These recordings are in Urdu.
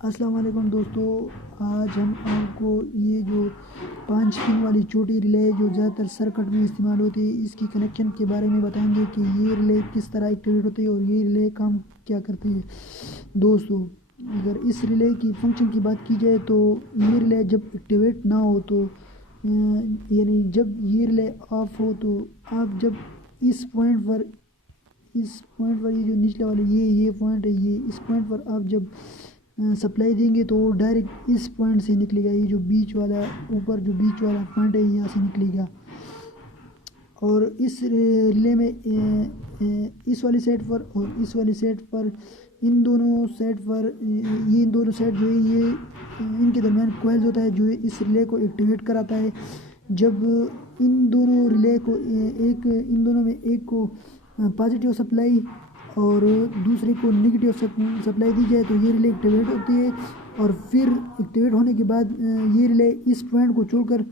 السلام علیکم دوستو، آج ہم آپ کو یہ جو 5 پن والی چھوٹی ریلے جو زیادہ تر سرکٹ میں استعمال ہوتی ہے اس کی کنیکشن کے بارے میں بتائیں گے کہ یہ ریلے کس طرح ایکٹیویٹ ہوتی ہے اور یہ ریلے کام کیا کرتی ہے۔ دوستو، اگر اس ریلے کی فنکشن کی بات کی جائے تو یہ ریلے جب ایکٹیویٹ نہ ہو تو یعنی جب یہ ریلے آف ہو تو آپ جب اس پوائنٹ پر یہ جو نچلے والے یہ پوائنٹ ہے، اس پوائنٹ پر آپ جب سپلائی دیں گے تو وہ ڈائریکٹ اس پوائنٹ سے نکلے گا۔ یہ جو بیچ والا اوپر جو بیچ والا پوائنٹ ہے یہاں سے نکلے گا، اور اس ریلے میں اس والی سائڈ پر اور اس والی سائڈ پر ان دونوں سائڈ جو ہے یہ ان کے درمیان کوئلز ہوتا ہے جو اس ریلے کو ایکٹیویٹ کراتا ہے۔ جب ان دونوں ریلے کو ان دونوں میں ایک کو پازیٹیو سپلائی اور دوسرے کو نیگیٹیو سپلائی دی جائے تو یہ ریلے ایکٹیویٹ ہوتی ہے، اور پھر ایکٹیویٹ ہونے کے بعد یہ ریلے اس پوائنٹ کو چھوڑ کر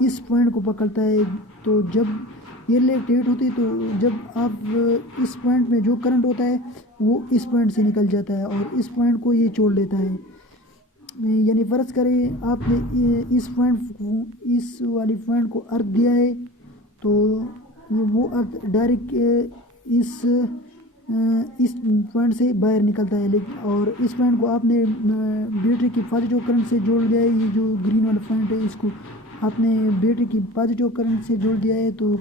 اس پوائنٹ کو پکڑتا ہے۔ تو جب یہ ریلے ایکٹیویٹ ہوتی ہے تو جب آپ اس پوائنٹ میں جو کرنٹ ہوتا ہے وہ اس پوائنٹ سے نکل جاتا ہے اور اس پوائنٹ کو یہ چھوڑ لیتا ہے۔ یعنی فرض کریں آپ نے اس والی پوائنٹ کو ارتھ دیا ہے تو وہ ارتھ ڈائریکٹ اس پوائنٹ سے باہر نکلتا ہے، اور اس پوائنٹ کو آپ نے بیٹری کی پازیٹیو کرنٹ سے جوڑ دیا ہے۔ یہ جو گرین والا پوائنٹ ہے اس کو آپ نے بیٹری کی پازیٹیو کرنٹ سے جوڑ دیا ہے، تو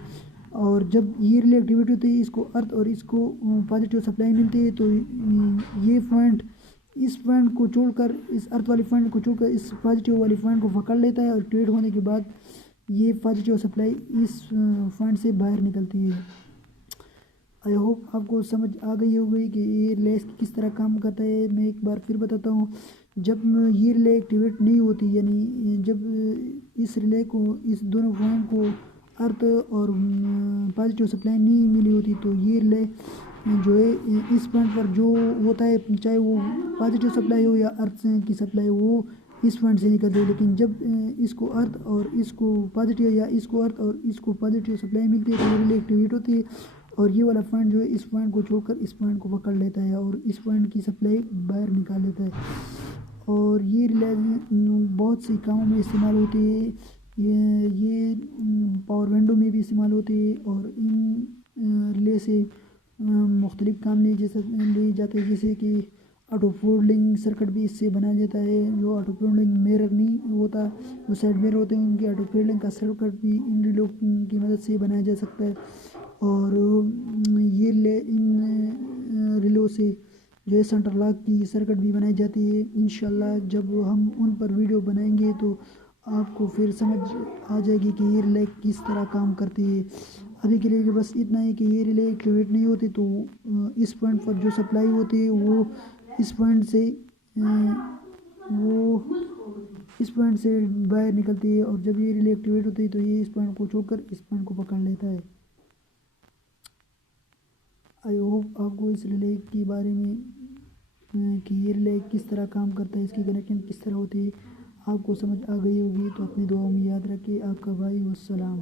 اور جب یہ ریلے ایکٹیویٹ ہوتی ہے اس کو ارتھ اور اس کو پازیٹیو سپلائی ملتی ہے تو یہ پوائنٹ اس پوائنٹ کو چھوڑ کر اس ارتھ والی پوائنٹ کو چھوڑ کر اس پازیٹیو والی پوائنٹ کو پکڑ لیتا ہے، اور ایکٹیویٹ ہونے کے بعد یہ پازیٹیو سپلائی اس پوائنٹ سے باہر نکلتی ہے۔ آئی ہوپ آپ کو سمجھ آ گئی ہوگی کہ یہ ریلے کس طرح کام کرتا ہے۔ میں ایک بار پھر بتاتا ہوں، جب یہ ریلے ایکٹیویٹ نہیں ہوتی یعنی جب اس ریلے کو اس دونوں پوائنٹ کو ارتھ اور پازیٹیو سپلائی نہیں ملی ہوتی تو یہ ریلے جو ہے اس پوائنٹ پر جو ہوتا ہے چاہے وہ پازیٹیو سپلائی ہو یا ارتھ کی سپلائی وہ اس پوائنٹ سے نکلتی ہے، لیکن جب اس کو ارتھ اور اس کو پازیٹیو یا اس کو ارتھ اور اس کو پازیٹیو سپلائی ملتی ہے تو یہ ریلے ایکٹیویٹ ہوتی ہے، اور یہ والا پوائنٹ جو ہے اس پوائنٹ کو چھوڑ کر اس پوائنٹ کو پکڑ لیتا ہے اور اس پوائنٹ کی سپلائی باہر نکال لیتا ہے۔ اور یہ ریلے بہت سی کاموں میں استعمال ہوتی ہے، یہ پاور ونڈو میں بھی استعمال ہوتی ہے، اور ان ریلے سے مختلف کام لیے جاتے ہیں، جیسے کہ آٹو فولڈنگ سرکٹ بھی اس سے بنایا جاتا ہے۔ جو آٹو فولڈنگ میرر نہیں ہوتا، جو سائڈ میرر ہوتے ہیں ان کی آٹو فولڈنگ کا سرکٹ بھی ان ریلوں کی مدد سے بنایا جا سکتا ہے، اور یہ ریلے ان ریلوں سے جو ہے سینٹر لاک کی سرکٹ بھی بنائی جاتی ہے۔ انشاءاللہ جب ہم ان پر ویڈیو بنائیں گے تو آپ کو پھر سمجھ آ جائے گی کہ یہ ریلے کس طرح کام کرتی ہے۔ ابھی کے لیے بس اتنا ہے کہ یہ ریلے ایکٹیویٹ نہیں ہوتی تو اس پوائنٹ پر جو سپلائی ہوتی ہے وہ اس پوائنٹ سے باہر نکلتی ہے، اور جب یہ ریلے ایکٹیویٹ ہوتی ہے تو یہ اس پوائنٹ کو چھوڑ کر اس پوائنٹ کو پکڑ لیتا ہے۔ آئی ہوپ آپ کو اس ریلے کے بارے میں کہ یہ ریلے کس طرح کام کرتا ہے، اس کی کنیکشن کس طرح ہوتی ہے، آپ کو سمجھ آ گئی ہوگی۔ تو اپنی دعاؤں میں یاد رکھیں۔ آپ کا بھائی، والسلام۔